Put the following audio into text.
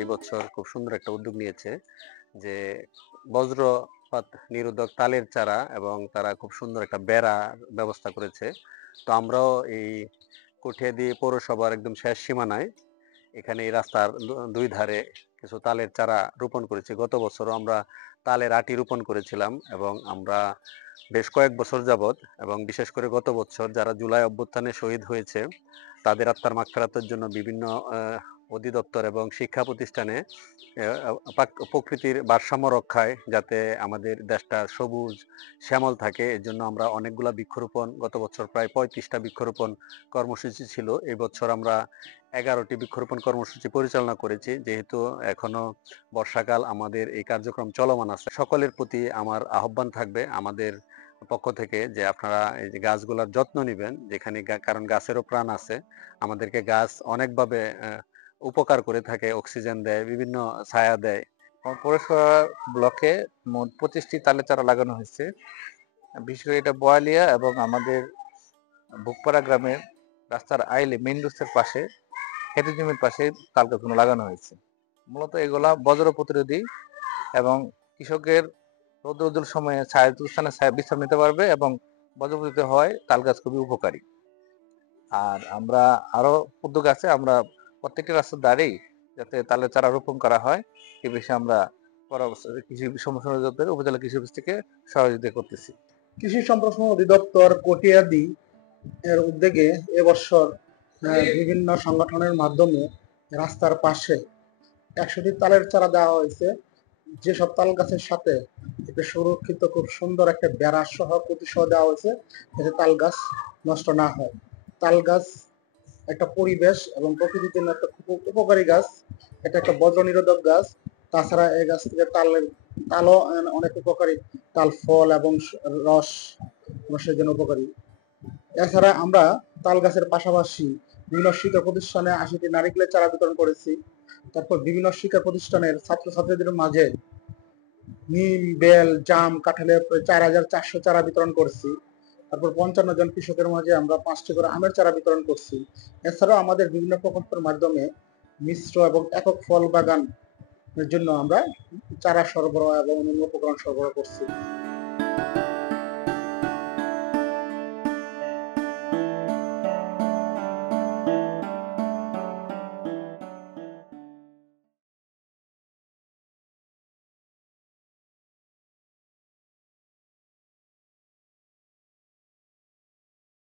এই বছর খুব সুন্দর একটা উদ্যোগ নিয়েছে যে বজ্রপাত নিরোধক তালের চারা, এবং তারা খুব সুন্দর একটা বেড়ার ব্যবস্থা করেছে। তো আমরাও এই কঠিয়াদি পৌরসভার একদম শেষ সীমানায় এখানে এই রাস্তার দুই ধারে কিছু তালের চারা রোপণ করেছি। গত বছরও আমরা তালের আটি রোপণ করেছিলাম, এবং আমরা বেশ কয়েক বছর যাবৎ, এবং বিশেষ করে গত বছর যারা জুলাই অভ্যুত্থানে শহীদ হয়েছে তাদের আত্মার মাগফিরাতের জন্য বিভিন্ন অধিদপ্তর এবং শিক্ষা প্রতিষ্ঠানে প্রকৃতির ভারসাম্য রক্ষায় যাতে আমাদের দেশটা সবুজ শ্যামল থাকে, এর জন্য আমরা অনেকগুলা বৃক্ষরোপণ, গত বছর প্রায় 35টা বৃক্ষরোপণ কর্মসূচি ছিল। এই বছর আমরা 11টি বৃক্ষরোপণ কর্মসূচি পরিচালনা করেছি। যেহেতু এখনো বর্ষাকাল, আমাদের এই কার্যক্রম চলমান আছে। সকলের প্রতি আমার আহ্বান থাকবে আমাদের পক্ষ থেকে যে আপনারা এই যে গাছগুলার যত্ন নিবেন, যেখানে কারণ গাছেরও প্রাণ আছে। আমাদেরকে গাছ অনেকভাবে উপকার করে থাকে, অক্সিজেন দেয়, বিভিন্ন ছায়া দেয়। পৌরসভা ব্লকে মোট 25টি তালের চারা লাগানো হয়েছে। বিশেষ করে এটা বোয়ালিয়া এবং আমাদের বুকপাড়া গ্রামের রাস্তার আইলে মেইন রোডের পাশে খেতের জমির পাশে তাল গাছগুলো লাগানো হয়েছে। মূলত এগুলা বজ্র প্রতিরোধী এবং কৃষকের রৌদ্র সময়ে ছায়াযুক্ত স্থানে বিশ্রাম নিতে পারবে এবং বজ্র প্রতিরোধী হয় তাল গাছ খুবই উপকারী। আর আমরা আরো উদ্যোগ আছে, আমরা প্রত্যেকটি রাস্তার ধারেই যাতে তালের চারা রোপণ করা হয় এ বিষয়ে আমরা কৃষি সম্প্রসারণ অধিদপ্তর, উপজেলা কৃষি অফিস থেকে সহযোগিতা করতেছি। কৃষি সম্প্রসারণ অধিদপ্তর কটিয়াদি এর উদ্যোগে এবছর বিভিন্ন সংগঠনের মাধ্যমে রাস্তার পাশে 100টি তালের চারা দেওয়া হয়েছে। যেসব তাল গাছের সাথে একটা সুরক্ষিত খুব সুন্দর একটা বেড়া সহ প্রতিসহ দেওয়া হয়েছে যাতে তাল গাছ নষ্ট না হয়। তাল গাছ একটা পরিবেশ এবং প্রকৃতির জন্য একটা খুব উপকারী গাছ। এটা একটা বজ্র নিরোধক গাছ। তাছাড়া এই গাছ থেকে তালও অনেক উপকারী। তাল ফল এবং রসের জন্য উপকারী। এছাড়া আমরা তাল গাছের পাশাপাশি বিভিন্ন শিক্ষা প্রতিষ্ঠানে 80টি নারিকেলের চারা বিতরণ করেছি। তারপর বিভিন্ন শিক্ষা প্রতিষ্ঠানের ছাত্রছাত্রীদের মাঝে নিম, বেল, জাম, কাঁঠালের 4,400 চারা বিতরণ করছি। তারপর 55 জন কৃষকের মাঝে আমরা 5টি করে আমের চারা বিতরণ করছি। এছাড়াও আমাদের বিভিন্ন প্রকল্পের মাধ্যমে মিশ্র এবং একক ফল বাগান এর জন্য আমরা চারা সরবরাহ এবং অন্যান্য উপকরণ সরবরাহ করছি।